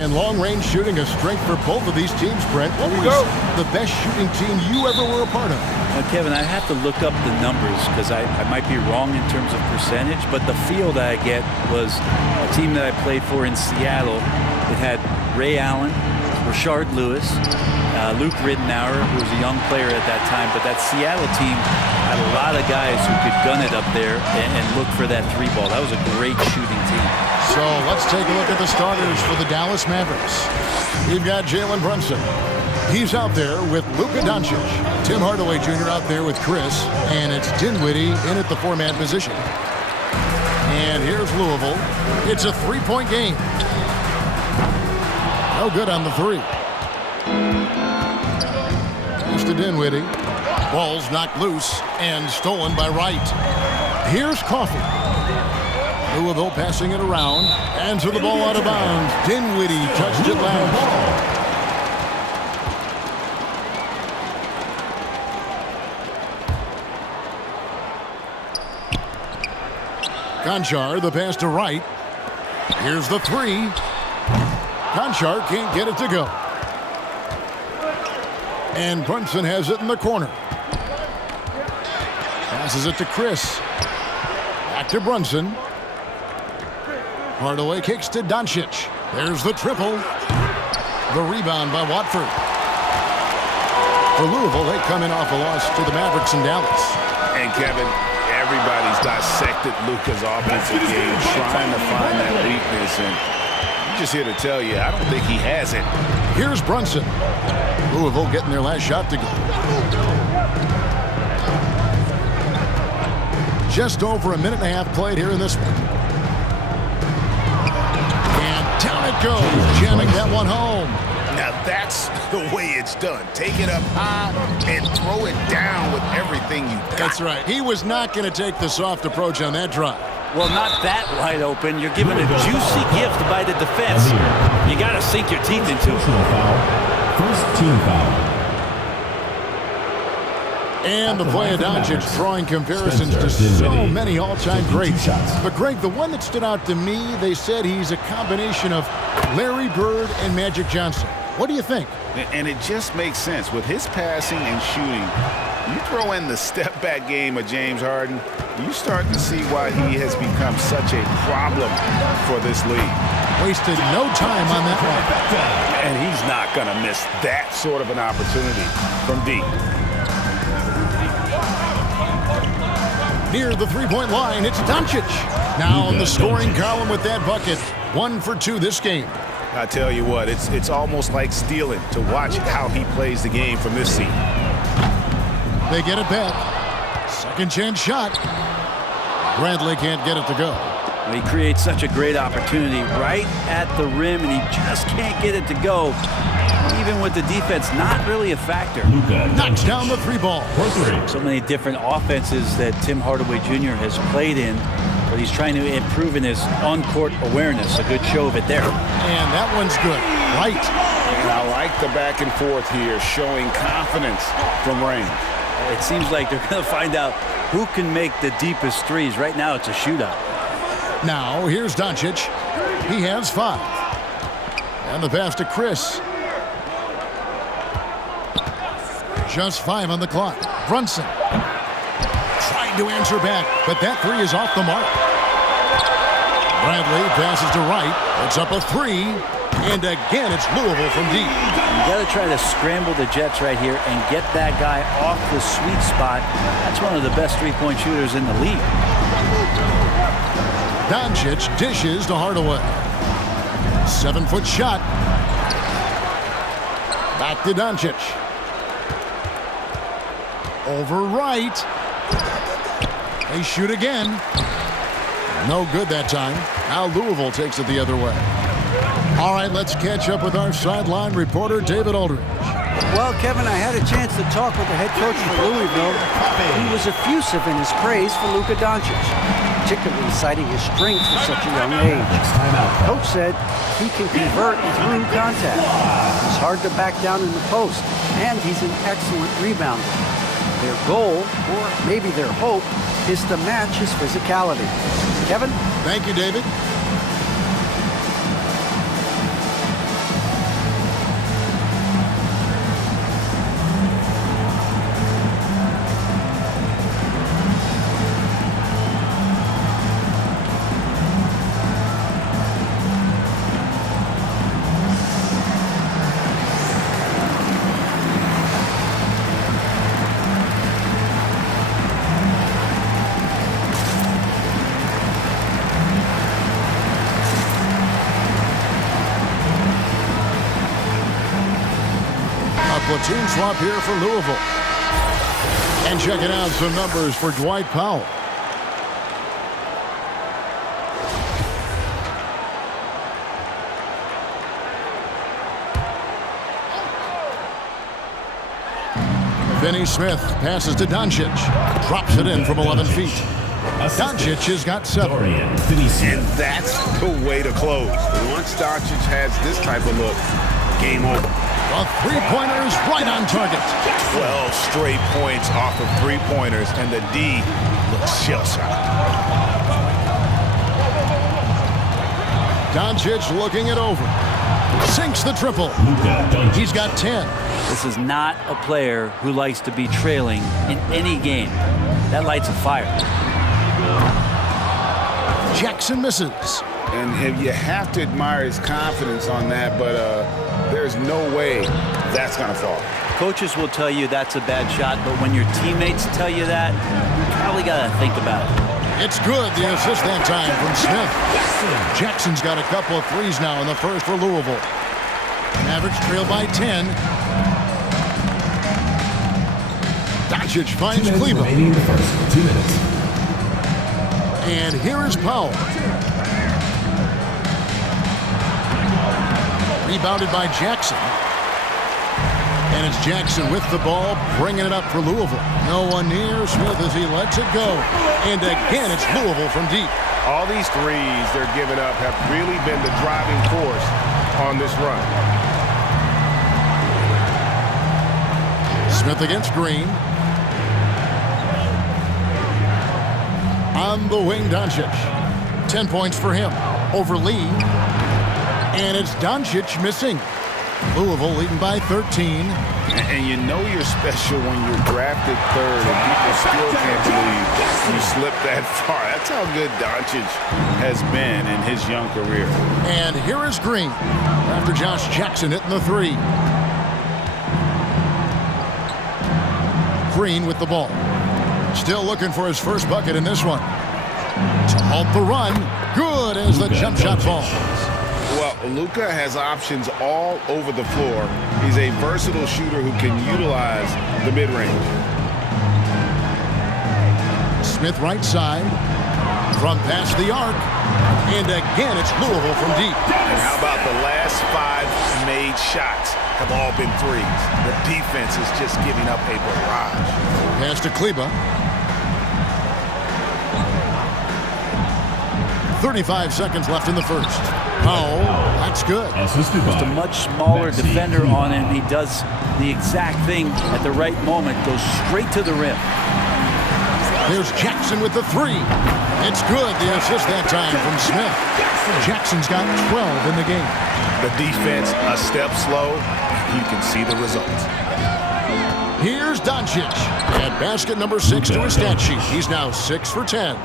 And long-range shooting a strength for both of these teams, Brent. What was the best shooting team you ever were a part of? Well, Kevin, I have to look up the numbers because I might be wrong in terms of percentage, but the feel that I get was a team that I played for in Seattle. It had Ray Allen, Rashard Lewis, Luke Ridenour, who was a young player at that time, but that Seattle team had a lot of guys who could gun it up there and look for that three ball. That was a great shooting team. So let's take a look at the starters for the Dallas Mavericks. We've got Jalen Brunson. He's out there with Luka Doncic. Tim Hardaway Jr. out there with Chris. And it's Dinwiddie in at the four-man position. And here's Louisville. It's a three-point game. No good on the three. Pass to Dinwiddie. Ball's knocked loose and stolen by Wright. Here's Coffey. Louisville passing it around, and to the ball out of bounds. Dinwiddie touched it last. Conchar, the pass to Wright. Here's the three. Conchar can't get it to go. And Brunson has it in the corner. Passes it to Chris. Back to Brunson. Hardaway kicks to Doncic. There's the triple. The rebound by Watford. For Louisville, they come in off a loss to the Mavericks in Dallas. And Kevin, everybody's dissected Luka's offensive game, trying to find that weakness. And I'm just here to tell you, I don't think he has it. Here's Brunson. Louisville getting their last shot to go. Just over a minute and a half played here in this one. Down it goes, jamming that one home. Now that's the way it's done. Take it up high and throw it down with everything you got. That's right. He was not going to take the soft approach on that drive. Well, not that wide open. You're given a juicy gift by the defense. You got to sink your teeth into it. First team foul. And the play of Doncic drawing comparisons to so many all-time greats. But, Greg, the one that stood out to me, they said he's a combination of Larry Bird and Magic Johnson. What do you think? And it just makes sense. With his passing and shooting, you throw in the step-back game of James Harden, you start to see why he has become such a problem for this league. Wasted no time on that one. And he's not going to miss that sort of an opportunity from deep. Near the three-point line, it's Doncic. Now in the scoring column with that bucket. 1 for 2 this game. I tell you what, it's almost like stealing to watch how he plays the game from this seat. They get it back. Second chance shot. Bradley can't get it to go. He creates such a great opportunity right at the rim, and he just can't get it to go. Even with the defense not really a factor. Knocks down the three ball. So many different offenses that Tim Hardaway Jr. has played in, but he's trying to improve in his on-court awareness. A good show of it there. And that one's good. Right. And I like the back and forth here, showing confidence from range. It seems like they're going to find out who can make the deepest threes. Right now, it's a shootout. Now, here's Doncic. He has 5. And the pass to Chris. Just 5 on the clock. Brunson tried to answer back, but that three is off the mark. Bradley passes to Wright. It's up a 3. And again, it's Louisville from deep. You got to try to scramble the Jets right here and get that guy off the sweet spot. That's one of the best three-point shooters in the league. Doncic dishes to Hardaway. 7-foot shot. Back to Doncic. Over Wright. They shoot again. No good that time. Now Louisville takes it the other way. All right, let's catch up with our sideline reporter, David Aldridge. Well, Kevin, I had a chance to talk with the head coach for Louisville. He was effusive in his praise for Luka Doncic, particularly citing his strength at such a young age. Coach said he can convert through contact. It's hard to back down in the post, and he's an excellent rebounder. Their goal, or maybe their hope, is to match his physicality. Kevin? Thank you, David. platoon swap here for Louisville. And checking out some numbers for Dwight Powell. Finney Smith passes to Doncic. Drops it in from 11 feet. Doncic has got 7. And that's the way to close. Once Doncic has this type of look, game over. The three-pointers right on target. 12 straight points off of three-pointers, and the D looks shell-shocked. Doncic looking it over. Sinks the triple. He's got 10. This is not a player who likes to be trailing in any game. That lights a fire. Jackson misses. And you have to admire his confidence on that, but there's no way that's going to fall. Coaches will tell you that's a bad shot, but when your teammates tell you that, you probably got to think about it. It's good, the assist that time from Smith. Jackson's got a couple of threes now in the first for Louisville. Mavericks trail by 10. Doncic finds Cleveland. Remaining in the first 2 minutes. And here is Powell. Rebounded by Jackson. And it's Jackson with the ball, bringing it up for Louisville. No one near Smith as he lets it go. And again, it's Louisville from deep. All these threes they're giving up have really been the driving force on this run. Smith against Green. On the wing, Doncic. 10 points for him over Lee. And it's Doncic missing. Louisville leading by 13. And you know you're special when you're drafted third and people still can't believe you slipped that far. That's how good Doncic has been in his young career. And here is Green after Josh Jackson hitting the three. Green with the ball. Still looking for his first bucket in this one. To halt the run. Good as the jump shot falls. Well, Luka has options all over the floor. He's a versatile shooter who can utilize the mid-range. Smith right side. From past the arc. And again, it's Louisville from deep. And how about the last 5 made shots have all been threes? The defense is just giving up a barrage. Pass to Kleba. 35 seconds left in the first. Powell, that's good. Just a much smaller defender on him. He does the exact thing at the right moment. Goes straight to the rim. There's Jackson with the three. It's good. The assist that time from Smith. Jackson's got 12 in the game. The defense a step slow. You can see the results. Here's Doncic. And basket number 6 to his stat sheet. He's now 6 for 10.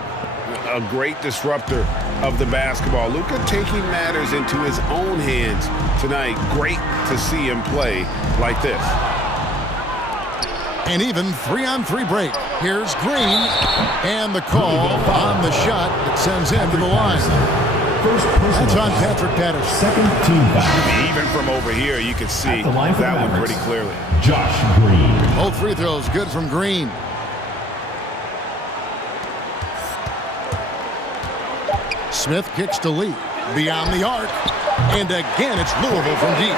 A great disruptor of the basketball. Luka taking matters into his own hands tonight. Great to see him play like this. An even 3-on-3 break. Here's Green. And the call on the shot that sends him to the line. That's on Patrick Patterson. Second team foul. Even from over here, you can see that one pretty clearly. Josh Green. Both free throws good from Green. Smith kicks to Lee. Beyond the arc. And again, it's Louisville from deep.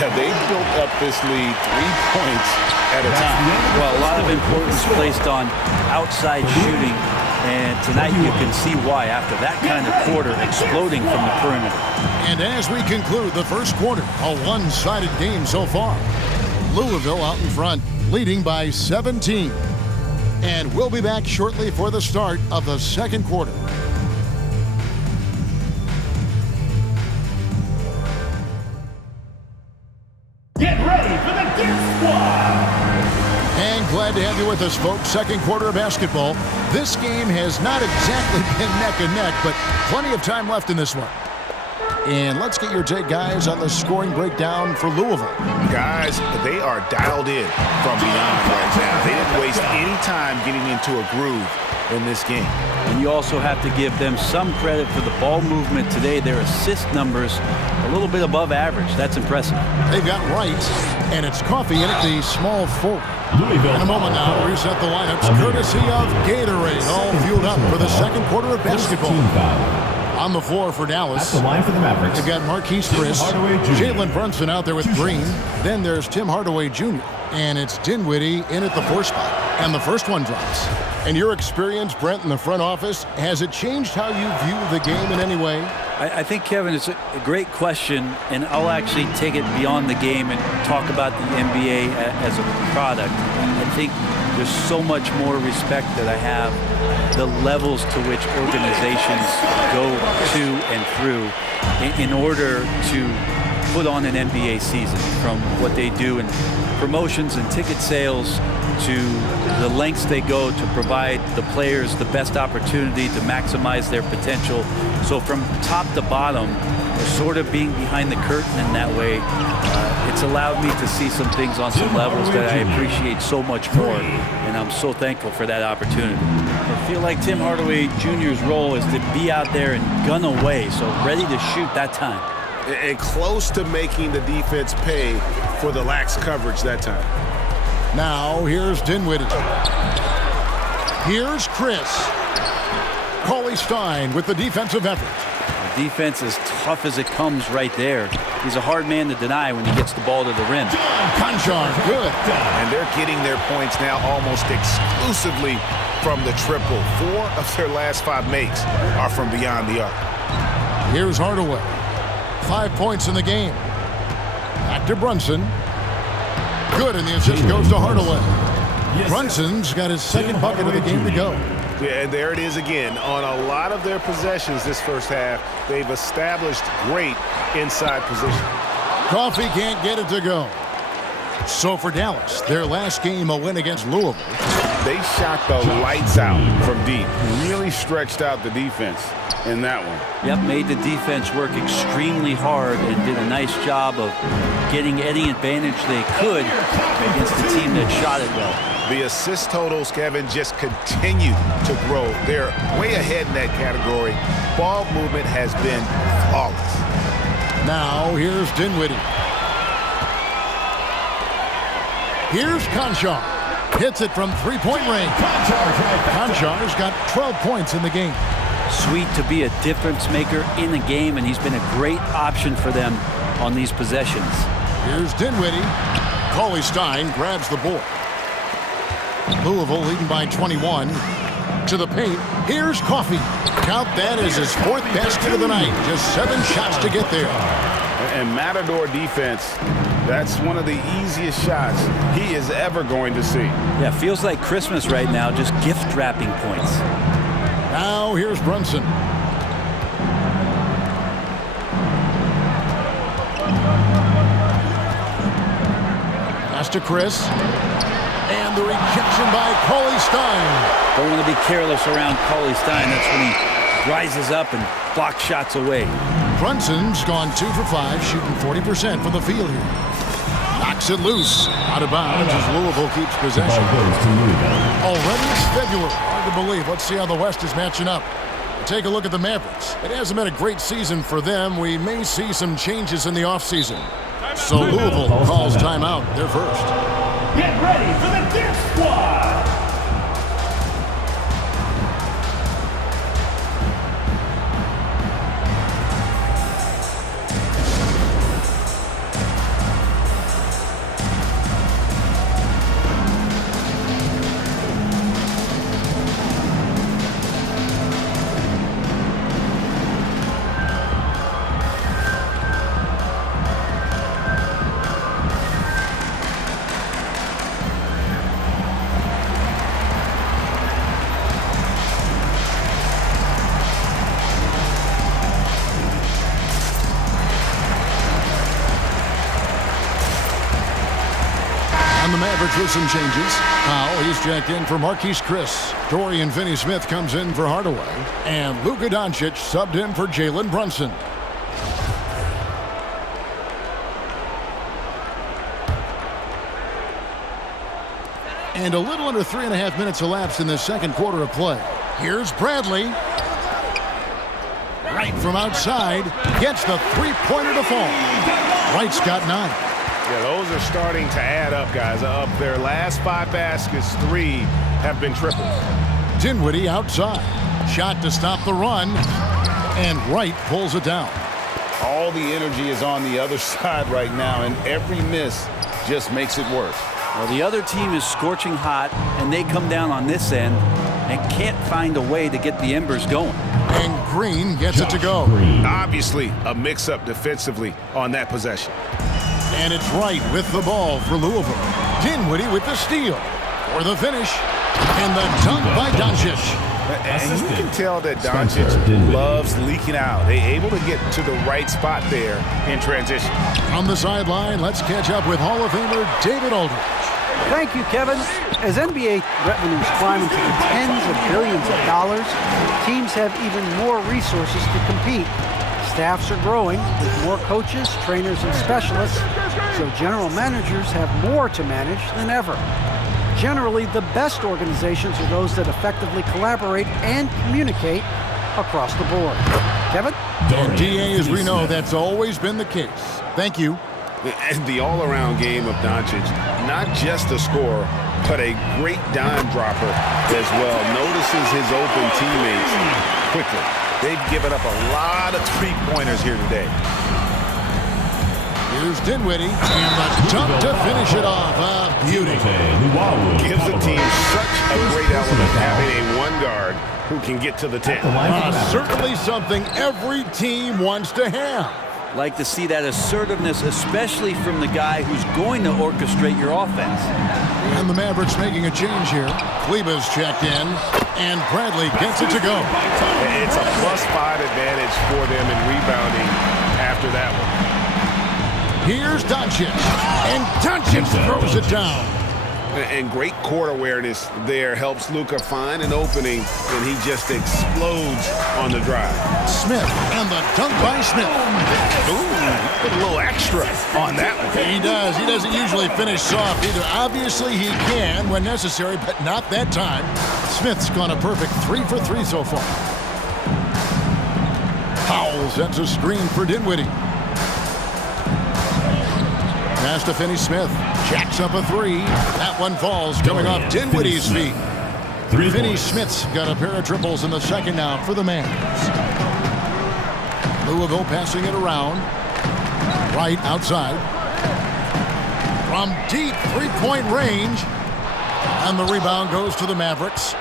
Yeah, they built up this lead 3 points at a time. Well, a lot of importance placed on outside shooting. And tonight you can see why after that kind of quarter exploding from the perimeter. And as we conclude the first quarter, a one-sided game so far. Louisville out in front, leading by 17. And we'll be back shortly for the start of the second quarter. Get ready for the Gear Squad. And glad to have you with us, folks. Second quarter of basketball. This game has not exactly been neck and neck, but plenty of time left in this one. And let's get your take, guys, on the scoring breakdown for Louisville. Guys, they are dialed in from beyond right now. They didn't waste any time getting into a groove. in this game. And you also have to give them some credit for the ball movement today. Their assist numbers a little bit above average. That's impressive. They've got Wright, and it's Coffee in at the small forward. In a moment now, reset the lineups courtesy of Gatorade, all fueled up for the second quarter of basketball. On the floor for Dallas, At the line for the Mavericks, they've got Marquise Chris, Jalen Brunson out there with Green. Then there's Tim Hardaway Jr. And it's Dinwiddie in at the 4 spot. And the first one drops. And your experience, Brent, in the front office, has it changed how you view the game in any way? I think, Kevin, it's a great question, and I'll actually take it beyond the game and talk about the NBA as a product. I think there's so much more respect that I have, the levels to which organizations go to and through in order to put on an NBA season, from what they do in promotions and ticket sales to the lengths they go to provide the players the best opportunity to maximize their potential. So from top to bottom, sort of being behind the curtain in that way, it's allowed me to see some things on some levels that I appreciate so much more, and I'm so thankful for that opportunity. I feel like Tim Hardaway Jr.'s role is to be out there and gun away, so ready to shoot that time. And close to making the defense pay for the lax coverage that time. Now, here's Dinwiddie. Here's Chris. Cauley Stein with the defensive effort. The defense is tough as it comes right there. He's a hard man to deny when he gets the ball to the rim. Conchar, good. And they're getting their points now almost exclusively from the triple. 4 of their last 5 makes are from beyond the arc. Here's Hardaway. 5 points in the game. Back to Brunson. Good, and the assist goes to Hardaway. Brunson's got his second bucket of the game to go. Yeah, and there it is again. On a lot of their possessions this first half, they've established great inside position. Coffee can't get it to go. So for Dallas, their last game, a win against Louisville. They shot the lights out from deep. Really stretched out the defense in that one. Yep, made the defense work extremely hard and did a nice job of getting any advantage they could against the team that shot it well. The assist totals, Kevin, just continue to grow. They're way ahead in that category. Ball movement has been flawless. Now here's Dinwiddie. Here's Conchar. Hits it from three-point range. Conchar's got 12 points in the game. Sweet to be a difference maker in the game, and he's been a great option for them on these possessions. Here's Dinwiddie. Cauley Stein grabs the board. Louisville leading by 21. To the paint. Here's Coffee. Count that as his 4th basket of the night. Just 7 shots to get there. And Matador defense, that's one of the easiest shots he is ever going to see. Yeah, feels like Christmas right now, just gift wrapping points. Now here's Brunson. Pass to Chris. And the rejection by Cauley Stein. Don't want to be careless around Cauley Stein. That's when he rises up and blocks shots away. Brunson's gone 2 for 5, shooting 40% from the field here. Knocks it loose. Out of bounds as Louisville keeps possession. Already it's February. Hard to believe. Let's see how the West is matching up. Take a look at the Mavericks. It hasn't been a great season for them. We may see some changes in the offseason. So Louisville calls timeout. They're first. Get ready for the Dip Squad. The Mavericks with some changes. Powell, he's jacked in for Marquise Chris. Dorian Finney-Smith comes in for Hardaway. And Luka Doncic subbed in for Jalen Brunson. And a little under 3.5 minutes elapsed in the second quarter of play. Here's Bradley. Wright from outside gets the three-pointer to fall. Wright's got 9. Yeah, those are starting to add up, guys. Of their last 5 baskets, 3 have been triples. Dinwiddie outside. Shot to stop the run, and Wright pulls it down. All the energy is on the other side right now, and every miss just makes it worse. Well, the other team is scorching hot, and they come down on this end and can't find a way to get the embers going. And Green gets it to go. Obviously, a mix-up defensively on that possession. And it's Wright with the ball for Louisville. Dinwiddie with the steal for the finish. And the dunk by Doncic. And you can tell that Doncic loves leaking out. They're able to get to the right spot there in transition. On the sideline, let's catch up with Hall of Famer David Aldridge. Thank you, Kevin. As NBA revenues climb into the tens of billions of dollars, teams have even more resources to compete. Staffs are growing with more coaches, trainers, and specialists, so general managers have more to manage than ever. Generally, the best organizations are those that effectively collaborate and communicate across the board. Kevin? And DA, as we know, that's always been the case. Thank you. And the all-around game of Doncic, not just a scorer, but a great dime dropper as well. Notices his open teammates quickly. They've given up a lot of three-pointers here today. Here's Dinwiddie, and the dunk to finish it off. A beauty. Gives the team such a great element having a one guard who can get to the 10. Certainly something every team wants to have. Like to see that assertiveness, especially from the guy who's going to orchestrate your offense. And the Mavericks making a change here. Kleba's checked in, and Bradley gets it to go. It's a +5 advantage for them in rebounding after that one. Here's Doncic, and Doncic throws it down. And great court awareness there helps Luka find an opening, and he just explodes on the drive. Smith, and the dunk by Smith. Ooh, put a little extra on that one. He does. He doesn't usually finish soft either. Obviously, he can when necessary, but not that time. Smith's gone a perfect 3 for 3 so far. Powell sets a screen for Dinwiddie. Pass to Finney-Smith. Jacks up a 3. That one falls, coming off Dinwiddie's feet. Finney-Smith's got a pair of triples in the second now for the Mavericks. Louisville passing it around. Right outside. From deep three-point range. And the rebound goes to the Mavericks.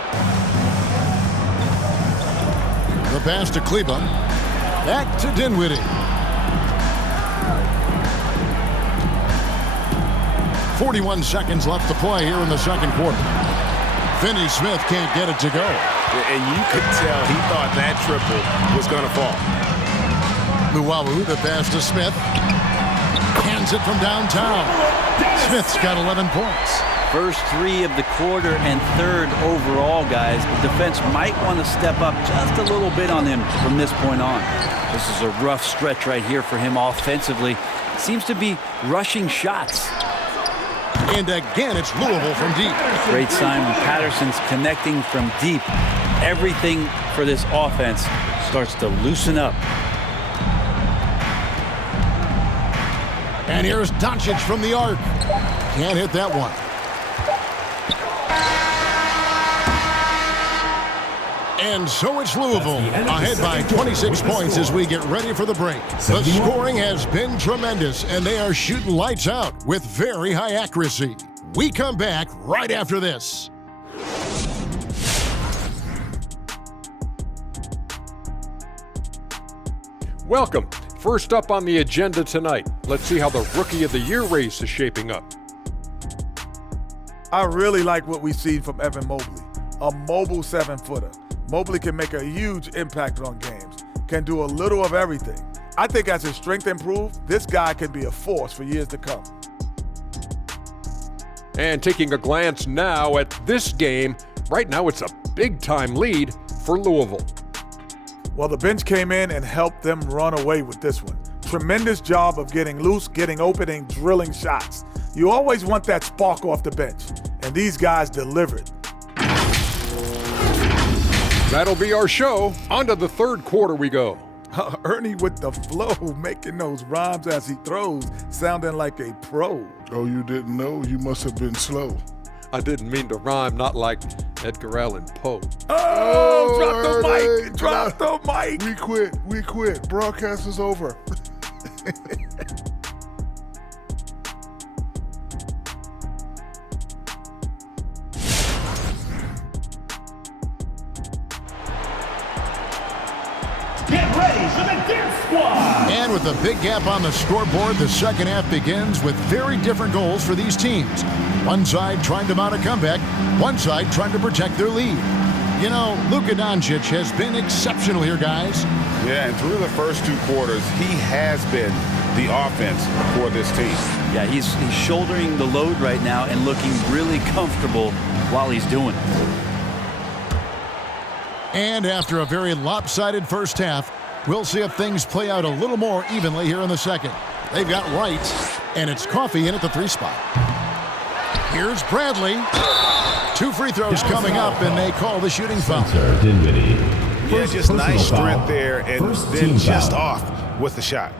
The pass to Kleba. Back to Dinwiddie. 41 seconds left to play here in the second quarter. Finney-Smith can't get it to go. And you could tell he thought that triple was going to fall. Luwawu, the pass to Smith. Hands it from downtown. Smith's got 11 points. First 3 of the quarter and 3rd overall, guys. The defense might want to step up just a little bit on him from this point on. This is a rough stretch right here for him offensively. Seems to be rushing shots. And again, it's Louisville from deep. Great sign when Patterson's connecting from deep. Everything for this offense starts to loosen up. And here's Doncic from the arc. Can't hit that one. And so it's Louisville, ahead by 26 points as we get ready for the break. The scoring has been tremendous, and they are shooting lights out with very high accuracy. We come back right after this. Welcome. First up on the agenda tonight, let's see how the Rookie of the Year race is shaping up. I really like what we see from Evan Mobley, a mobile 7-footer. Mobley can make a huge impact on games, can do a little of everything. I think as his strength improves, this guy can be a force for years to come. And taking a glance now at this game, right now it's a big-time lead for Louisville. Well, the bench came in and helped them run away with this one. Tremendous job of getting loose, getting open, and drilling shots. You always want that spark off the bench, and these guys delivered. That'll be our show. On to the third quarter we go. Ernie with the flow, making those rhymes as he throws, sounding like a pro. Oh, you didn't know? You must have been slow. I didn't mean to rhyme, not like Edgar Allan Poe. Oh, drop the Ernie, mic. Drop the mic. We quit. Broadcast is over. Get ready for the Dance Squad. And with a big gap on the scoreboard, the second half begins with very different goals for these teams. One side trying to mount a comeback, one side trying to protect their lead. You know, Luka Doncic has been exceptional here, guys. Yeah, and through the first two quarters, he has been the offense for this team. Yeah, he's shouldering the load right now and looking really comfortable while he's doing it. And after a very lopsided first half, we'll see if things play out a little more evenly here in the second. They've got Wright, and it's Coffey in at the 3 spot. Here's Bradley. 2 free throws coming up, and they call the shooting foul. Yeah, just nice strength there, and then just off with the shot.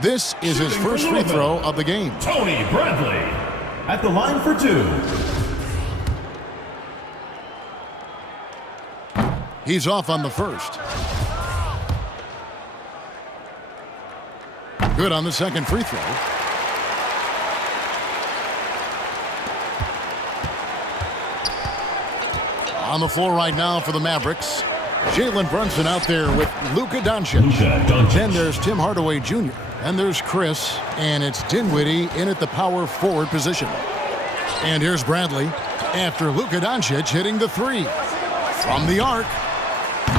This is his first free throw of the game. Tony Bradley at the line for 2. He's off on the first. Good on the second free throw. On the floor right now for the Mavericks, Jalen Brunson out there with Luka Doncic. Then there's Tim Hardaway Jr. And there's Chris, and it's Dinwiddie in at the power forward position. And here's Bradley after Luka Doncic hitting the 3. From the arc,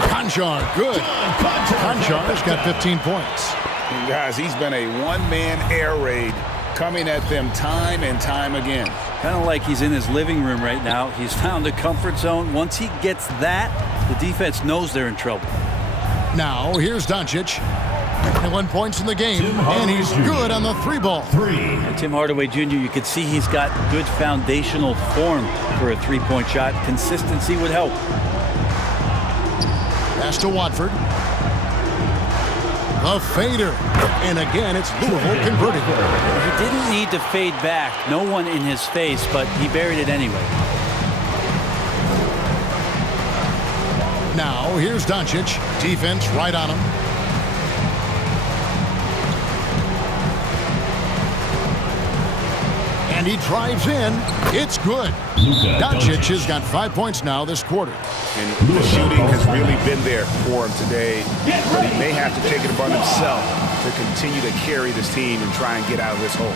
Conchar, good. Conchar's got 15 points. And guys, he's been a one-man air raid coming at them time and time again. Kind of like he's in his living room right now. He's found a comfort zone. Once he gets that, the defense knows they're in trouble. Now, here's Doncic. 21 points in the game, and he's good on the 3 ball. And Tim Hardaway Jr., you could see he's got good foundational form for a 3-point shot. Consistency would help. Pass to Watford. A fader. And again, it's Louisville converting. He didn't need to fade back. No one in his face, but he buried it anyway. Now, here's Doncic. Defense right on him. And he drives in. It's good. Doncic has got 5 points now this quarter. And the shooting has really been there for him today, but he may have to take it upon himself to continue to carry this team and try and get out of this hole.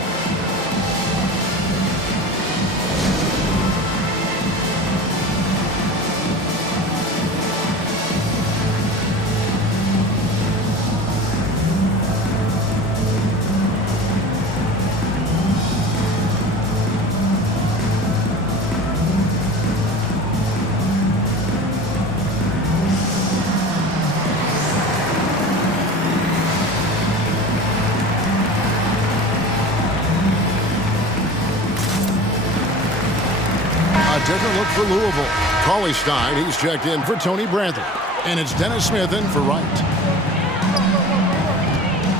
Different look for Louisville. Cauley Stein, he's checked in for Tony Bradley. And it's Dennis Smith in for Wright.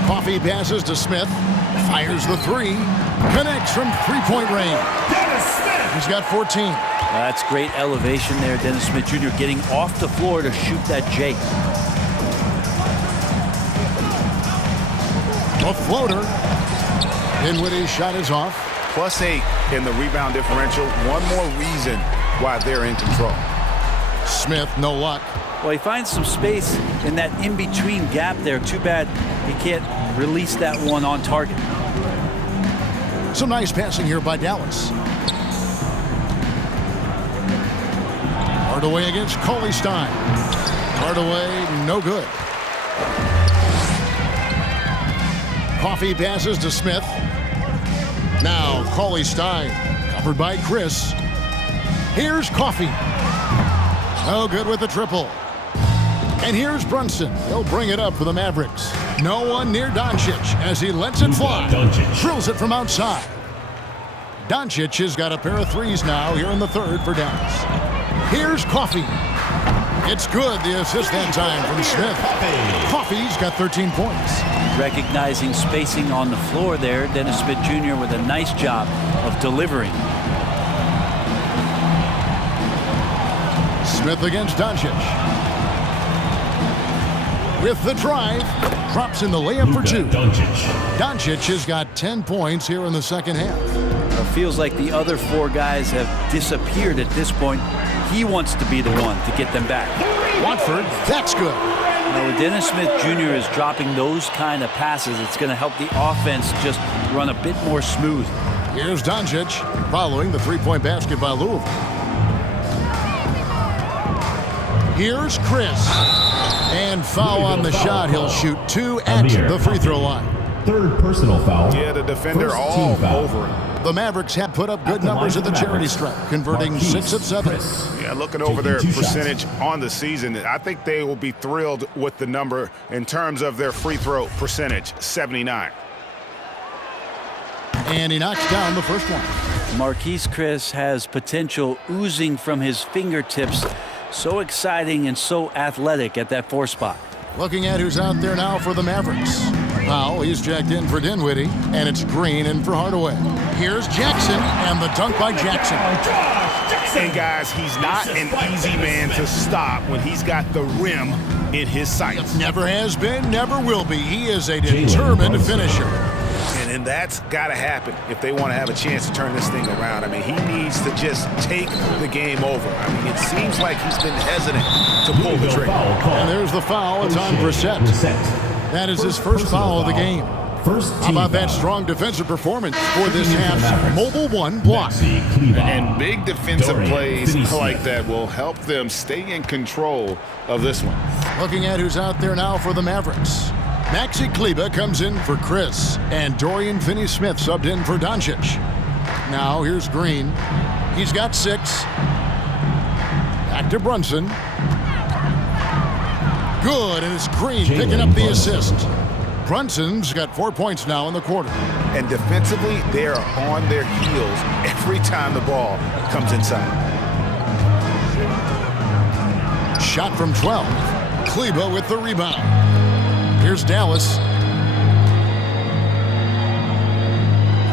Coffey passes to Smith. Fires the 3. Connects from 3-point range. He's got 14. That's great elevation there. Dennis Smith Jr. getting off the floor to shoot that J. A floater. Dinwiddie's shot is off. +8 in the rebound differential. One more reason why they're in control. Smith, no luck. Well, he finds some space in that in-between gap there. Too bad he can't release that one on target. Some nice passing here by Dallas. Hardaway against Cauley Stein. Hardaway, no good. Coffey passes to Smith. Now, Cauley Stein, covered by Chris. Here's Coffey. No good with the triple. And here's Brunson. He'll bring it up for the Mavericks. No one near Doncic as he lets it fly. Drills it from outside. Doncic has got a pair of 3s now here in the third for Dallas. Here's Coffey. It's good. The assist that time from Smith. Coffey's got 13 points. Recognizing spacing on the floor there, Dennis Smith Jr. with a nice job of delivering. Smith against Doncic. With the drive, drops in the layup for 2. Doncic has got 10 points here in the second half. It feels like the other 4 guys have disappeared at this point. He wants to be the one to get them back. Watford, that's good. When Dennis Smith Jr. is dropping those kind of passes, it's going to help the offense just run a bit more smooth. Here's Doncic following the three-point basket by Louisville. Here's Chris. And foul on the shot. He'll shoot 2 at the free throw line. Third personal foul. Yeah, the defender all over him. The Mavericks have put up good numbers at the charity stripe, converting 6 of 7. Yeah, looking over their percentage on the season, I think they will be thrilled with the number in terms of their free throw percentage, 79. And he knocks down the first one. Marquise Chris has potential oozing from his fingertips. So exciting and so athletic at that 4 spot. Looking at who's out there now for the Mavericks. Powell, he's jacked in for Dinwiddie, and it's Green in for Hardaway. Here's Jackson, and the dunk by Jackson. And guys, he's not an easy man to stop when he's got the rim in his sights. Never has been, never will be. He is a determined finisher. And that's got to happen if they want to have a chance to turn this thing around. I mean, he needs to just take the game over. I mean, it seems like he's been hesitant to pull the trigger. And there's the foul. It's on Brissett. That is his first foul of the game. How about that strong defensive performance for this half's mobile 1 block? And big defensive plays like that will help them stay in control of this one. Looking at who's out there now for the Mavericks. Maxi Kleber comes in for Chris, and Dorian Finney-Smith subbed in for Doncic. Now here's Green. He's got 6. Back to Brunson. Good, and it's Green picking up the assist. Brunson's got 4 points now in the quarter. And defensively, they are on their heels every time the ball comes inside. Shot from 12. Kleber with the rebound. Here's Dallas.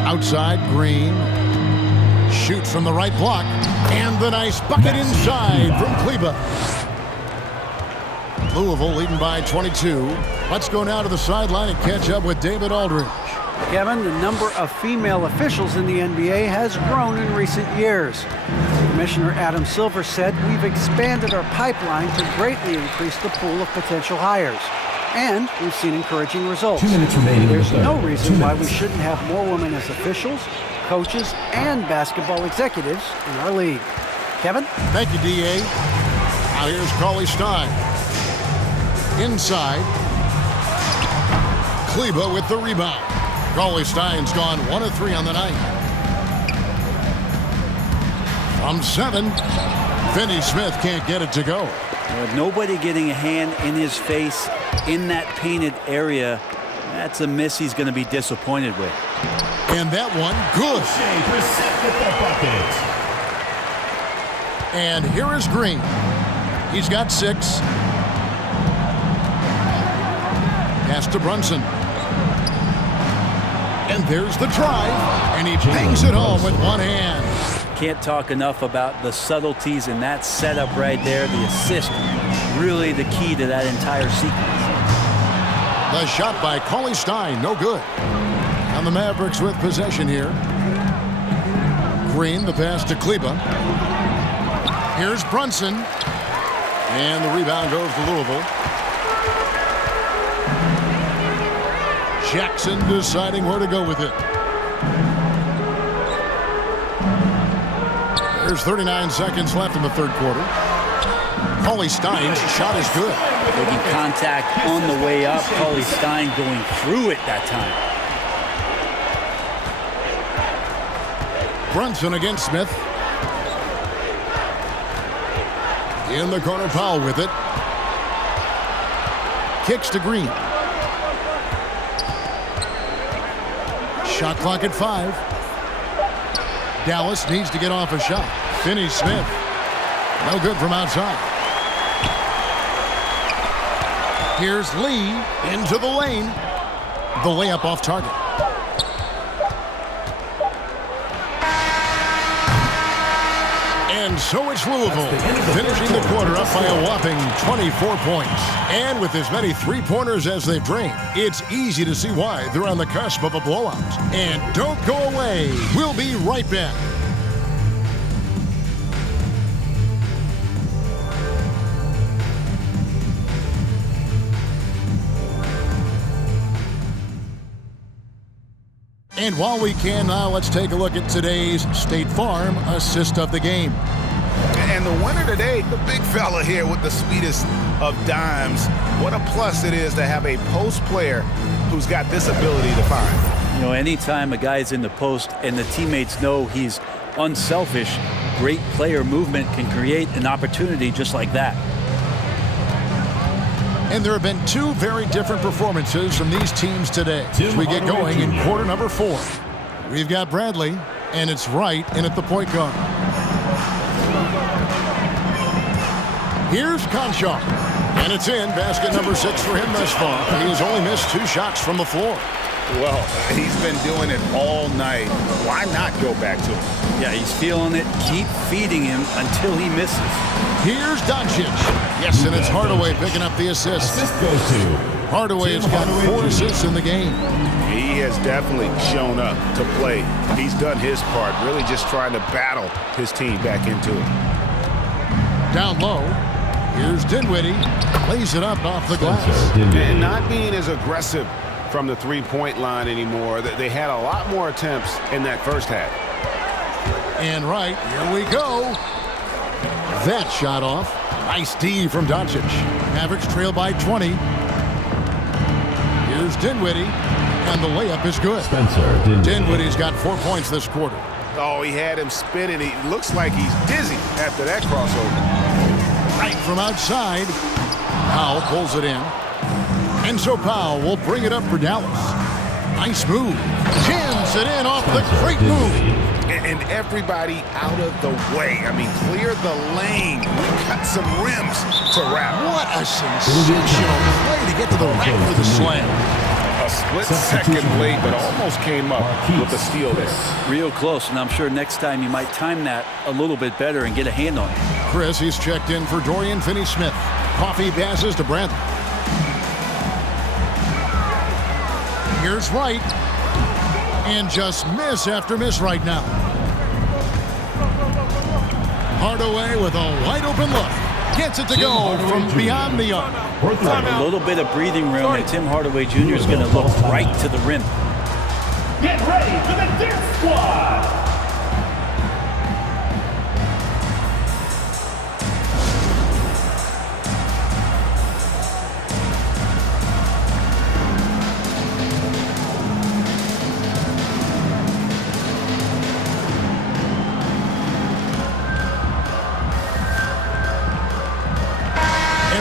Outside, Green. Shoots from the right block. And the nice bucket inside from Kleber. Louisville leading by 22. Let's go now to the sideline and catch up with David Aldridge. Kevin, the number of female officials in the NBA has grown in recent years. Commissioner Adam Silver said, "We've expanded our pipeline to greatly increase the pool of potential hires. And we've seen encouraging results. 2 minutes remaining. There's no reason why we shouldn't have more women as officials, coaches, and basketball executives in our league." Kevin? Thank you, D.A. Now here's Cauley Stein. Inside. Kleber with the rebound. Cauley Stein's gone 1 of 3 on the night. From 7, Finney-Smith can't get it to go. With nobody getting a hand in his face in that painted area, that's a miss he's going to be disappointed with. And that one, good. And here is Green. He's got 6. Pass to Brunson. And there's the drive. And he bangs it home with one hand. Can't talk enough about the subtleties in that setup right there. The assist, really the key to that entire sequence. The shot by Cauley Stein, no good. And the Mavericks with possession here. Green, the pass to Kleber. Here's Brunson. And the rebound goes to Louisville. Jackson deciding where to go with it. There's 39 seconds left in the third quarter. Cauley Stein's shot is good. Making contact on the way up. Cauley Stein going through it that time. Brunson against Smith. In the corner, Powell with it. Kicks to Green. Shot clock at 5. Dallas needs to get off a shot. Finney-Smith. No good from outside. Here's Lee into the lane. The layup off target. And so it's Louisville, finishing the quarter up by a whopping 24 points. And with as many three-pointers as they've drained, it's easy to see why they're on the cusp of a blowout. And don't go away. We'll be right back. And while we can now, let's take a look at today's State Farm assist of the game. And the winner today, the big fella here with the sweetest of dimes. What a plus it is to have a post player who's got this ability to find. You know, anytime a guy's in the post and the teammates know he's unselfish, great player movement can create an opportunity just like that. And there have been two very different performances from these teams today as we get going in quarter number 4. We've got Bradley, and it's Wright in at the point guard. Here's Conchar, and it's in. Basket number 6 for him thus far. He has only missed 2 shots from the floor. Well, he's been doing it all night. Why not go back to him? Yeah, he's feeling it. Keep feeding him until he misses. Here's Doncic. Yes, and it's Hardaway picking up the assist. Assist goes to Hardaway has got 4 assists in the game. He has definitely shown up to play. He's done his part, really just trying to battle his team back into it. Down low, here's Dinwiddie. Plays it up off the glass. And not being as aggressive from the three-point line anymore. They had a lot more attempts in that first half. And right, here we go. That shot off. Nice D from Doncic. Mavericks trail by 20. Here's Dinwiddie, and the layup is good. Dinwiddie's got 4 points this quarter. Oh, he had him spinning. He looks like he's dizzy after that crossover. Right from outside. Powell pulls it in. And so Powell will bring it up for Dallas. Nice move. Jams it in off the great move. And everybody out of the way. I mean, clear the lane. Cut some rims to wrap. What a sensational play to get to the rack for the slam. A split second late, but almost came up with the steal there. Real close, and I'm sure next time you might time that a little bit better and get a hand on it. Chris, he's checked in for Dorian Finney-Smith. Coffee passes to Bradley. Here's Wright. And just miss after miss right now. Hardaway with a wide open look. Gets it to go from beyond the arc. A little bit of breathing room, and Tim Hardaway Jr. is going to look right to the rim. Get ready for the Dip Squad.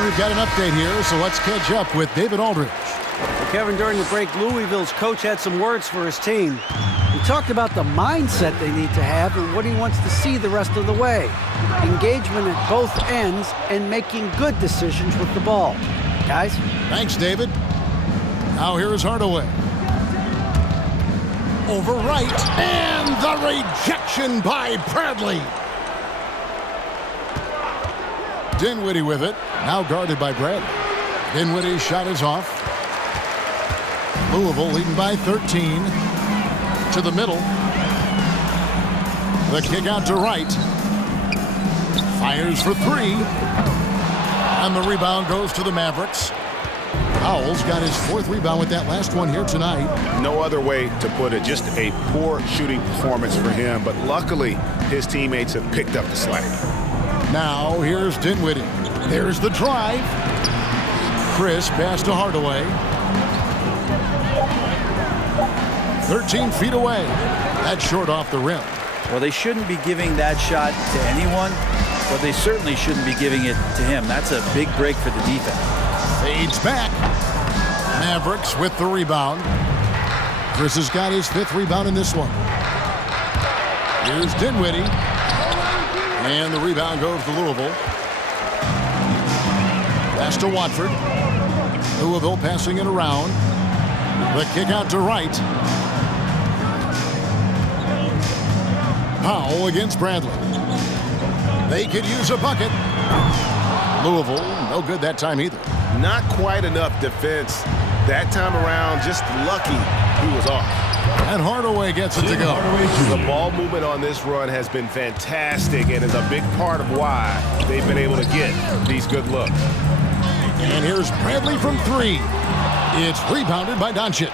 We've got an update here, so let's catch up with David Aldridge. Well, Kevin, during the break, Louisville's coach had some words for his team. He talked about the mindset they need to have and what he wants to see the rest of the way. Engagement at both ends and making good decisions with the ball. Guys? Thanks, David. Now here is Hardaway. Over Wright, and the rejection by Bradley. Dinwiddie with it, now guarded by Bradley. Dinwiddie's shot is off. Louisville leading by 13. To the middle. The kick out to Wright. Fires for 3. And the rebound goes to the Mavericks. Powell's got his 4th rebound with that last one here tonight. No other way to put it. Just a poor shooting performance for him. But luckily, his teammates have picked up the slack. Now, here's Dinwiddie. There's the drive. Chris pass to Hardaway. 13 feet away. That's short off the rim. Well, they shouldn't be giving that shot to anyone, but they certainly shouldn't be giving it to him. That's a big break for the defense. Fades back. Mavericks with the rebound. Chris has got his 5th rebound in this one. Here's Dinwiddie. And the rebound goes to Louisville. Pass to Watford. Louisville passing it around. The kick out to right. Powell against Bradley. They could use a bucket. Louisville, no good that time either. Not quite enough defense that time around. Just lucky he was off. And Hardaway gets it to go. The ball movement on this run has been fantastic and is a big part of why they've been able to get these good looks. And here's Bradley from three. It's rebounded by Doncic.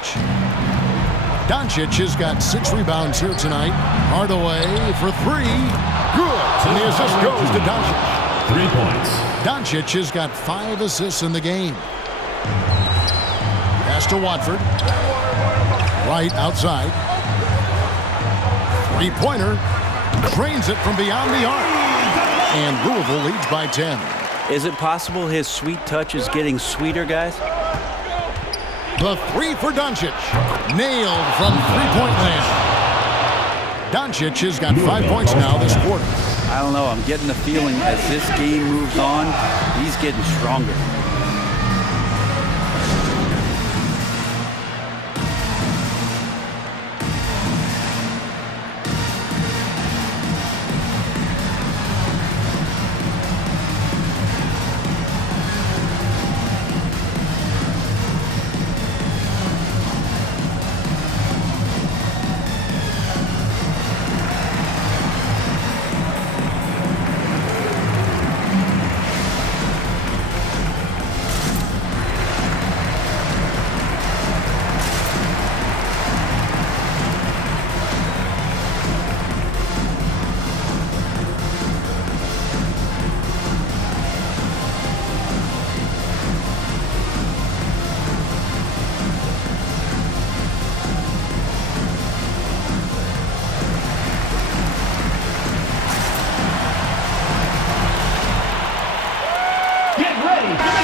Doncic has got 6 rebounds here tonight. Hardaway for three. Good. And the assist goes to Doncic. 3 points. Doncic has got 5 assists in the game. Pass to Watford. Right outside. Three-pointer. Drains it from beyond the arc. And Louisville leads by 10. Is it possible his sweet touch is getting sweeter, guys? The three for Doncic. Nailed from three-point land. Doncic has got 5 points now this quarter. I don't know. I'm getting the feeling as this game moves on, he's getting stronger.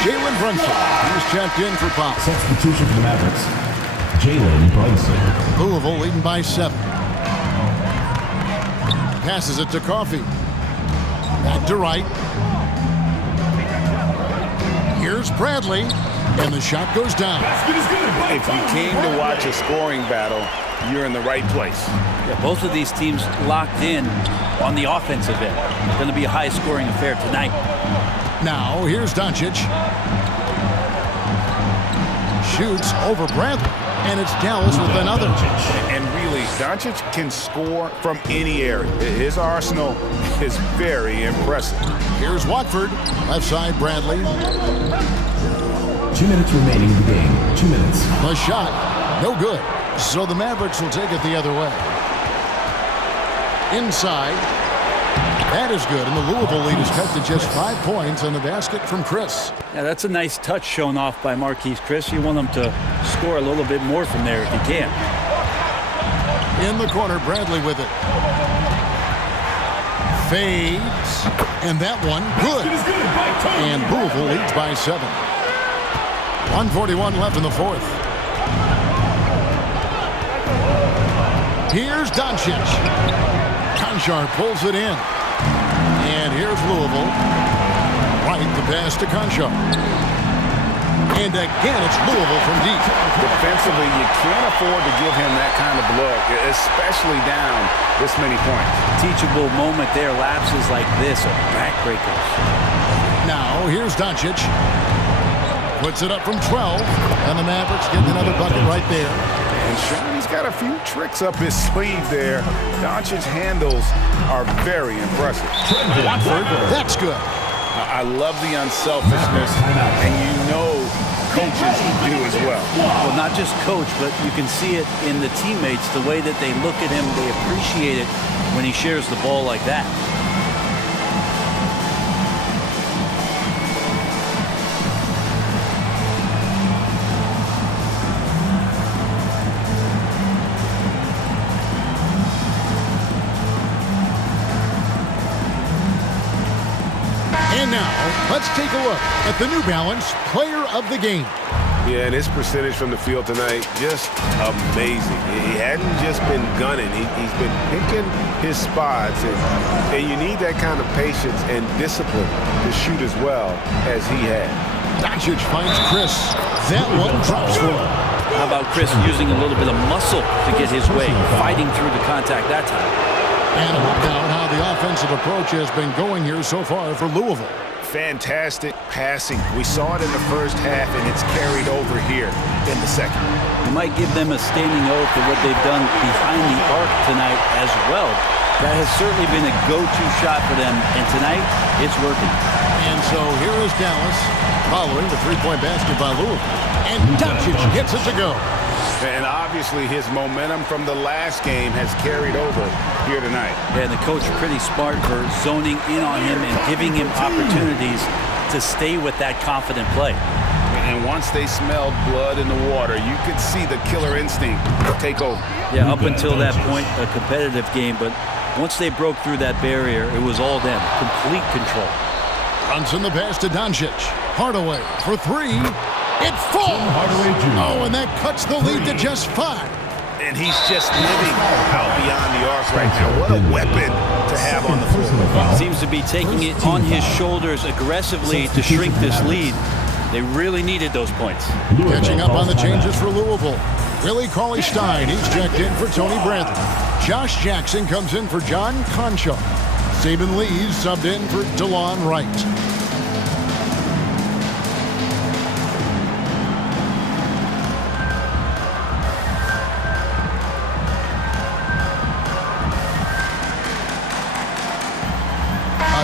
Jalen Brunson. He's checked in for Powell. Substitution for the Mavericks. Jalen Brunson. Louisville leading by 7. Passes it to Coffey. Back to right. Here's Bradley. And the shot goes down. If you came to watch a scoring battle, you're in the right place. Yeah, both of these teams locked in on the offensive end. Going to be a high-scoring affair tonight. Now, here's Doncic. Shoots over Bradley. And it's Dallas with another. And really, Doncic can score from any area. His arsenal is very impressive. Here's Watford. Left side, Bradley. 2 minutes remaining in the game. 2 minutes. The shot, no good. So the Mavericks will take it the other way. Inside. That is good, and the Louisville lead is cut to just 5 points on the basket from Chris. Yeah, that's a nice touch shown off by Marquise Chris. You want him to score a little bit more from there if he can. In the corner, Bradley with it. Fades, and that one, good. And Louisville leads by 7. 1:41 left in the fourth. Here's Doncic. Conchar pulls it in. And here's Louisville. Right, the pass to Conchar. And again, it's Louisville from deep. Defensively, you can't afford to give him that kind of look, especially down this many points. Teachable moment there. Lapses like this are backbreakers. Now, here's Doncic. Puts it up from 12. And the Mavericks get another bucket right there. And Shawnee's got a few tricks up his sleeve there. Doncic's handles are very impressive. Watford, that's good. I love the unselfishness, and you know coaches do as well. Well, not just coach, but you can see it in the teammates, the way that they look at him. They appreciate it when he shares the ball like that. And now, let's take a look at the New Balance Player of the Game. Yeah, and his percentage from the field tonight, just amazing. He hadn't just been gunning. He's been picking his spots, and you need that kind of patience and discipline to shoot as well as he had. Doncic finds Chris. That one drops for him. How about Chris using a little bit of muscle to get his way, fighting through the contact that time. And a look down how the offensive approach has been going here so far for Louisville. Fantastic passing. We saw it in the first half, and it's carried over here in the second. You might give them a standing O for what they've done behind the arc tonight as well. That has certainly been a go-to shot for them, and tonight it's working. And so here is Dallas following the three-point basket by Louisville. And Doncic gets it to go. And obviously his momentum from the last game has carried over here tonight. And the coach pretty smart for zoning in on him and giving him opportunities to stay with that confident play. And once they smelled blood in the water, you could see the killer instinct take over. Yeah, up until that point, a competitive game, but once they broke through that barrier, it was all them. Complete control. Brunson the pass to Doncic. Hardaway for three. It falls! Oh, and that cuts the lead to just 5. And he's just living out beyond the arc right now. What a weapon to have on the floor. Seems to be taking it on his shoulders aggressively to shrink this lead. They really needed those points. Catching up on the changes for Louisville. Willie Cauley-Stein, he's checked in for Tony Bradley. Josh Jackson comes in for John Concho. Saban Lee's subbed in for DeLon Wright.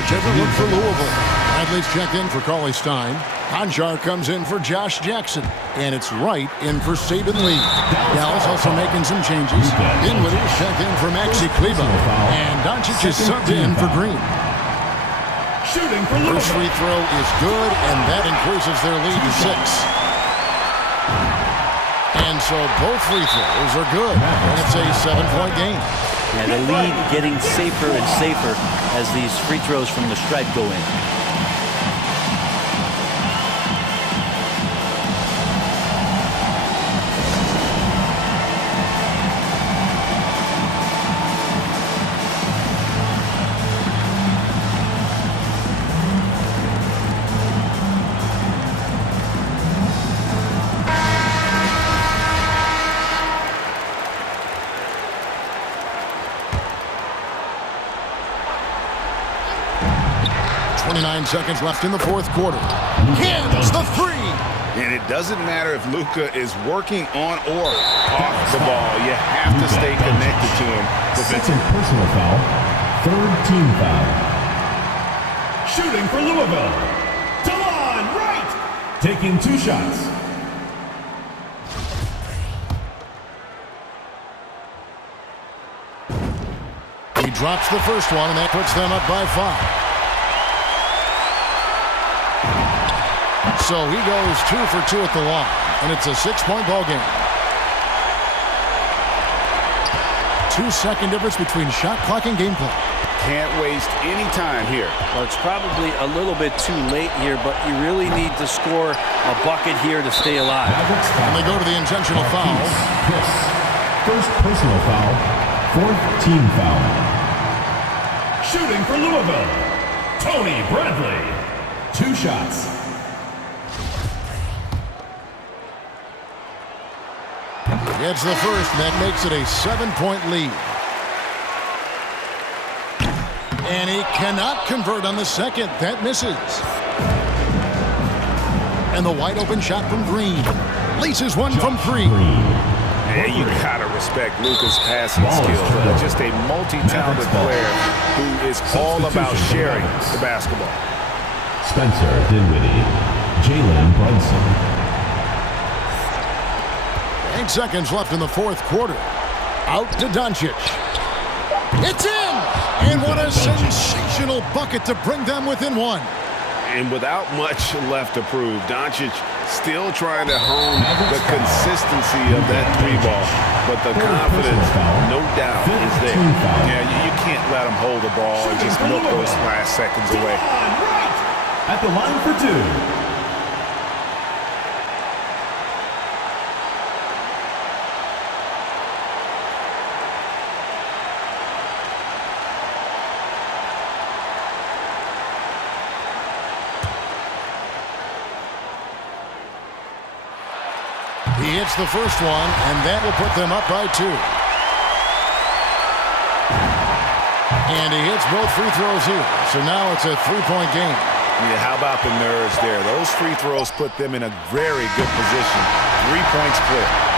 Different look for Louisville. Bradley's checked in for Cauley-Stein. Conchar comes in for Josh Jackson. And it's Wright in for Saban Lee. Dallas also making some changes. Dinwiddie's checked in for Maxi Kleber. And Doncic is subbed in for Green. Shooting for Louisville. First free throw is good, and that increases their lead to 6. And so both free throws are good. And it's a 7-point game. And the lead getting safer and safer as these free throws from the stripe go in. Seconds left in the fourth quarter. Hits the three. And it doesn't matter if Luka is working on or off the ball. You have to stay connected to him. Second personal foul. Third team foul. Shooting for Louisville. DeLon Wright. Taking 2 shots. He drops the first one, and that puts them up by 5. So he goes 2 for 2 at the line, and it's a 6-point ball game. 2-second difference between shot clock and game clock. Can't waste any time here. Well, it's probably a little bit too late here, but you really need to score a bucket here to stay alive. And they go to the intentional foul. First personal foul. Fourth team foul. Shooting for Louisville. Tony Bradley. 2 shots. Gets the first, and that makes it a 7-point lead. And he cannot convert on the second. That misses. And the wide open shot from Green. Laces one from 3. And you gotta respect Luka's passing skills. Just a multi-talented player who is all about sharing the basketball. Spencer Dinwiddie. Jalen Brunson. 8 seconds left in the fourth quarter. Out to Doncic. It's in! And what a sensational bucket to bring them within 1. And without much left to prove, Doncic still trying to hone the consistency of that 3-ball. But the confidence, no doubt, is there. Yeah, you can't let him hold the ball and just milk those last seconds away. At the line for 2. He hits the first one, and that will put them up by 2. And he hits both free throws here. So now it's a 3-point game. Yeah, how about the nerves there? Those free throws put them in a very good position. 3 points clear.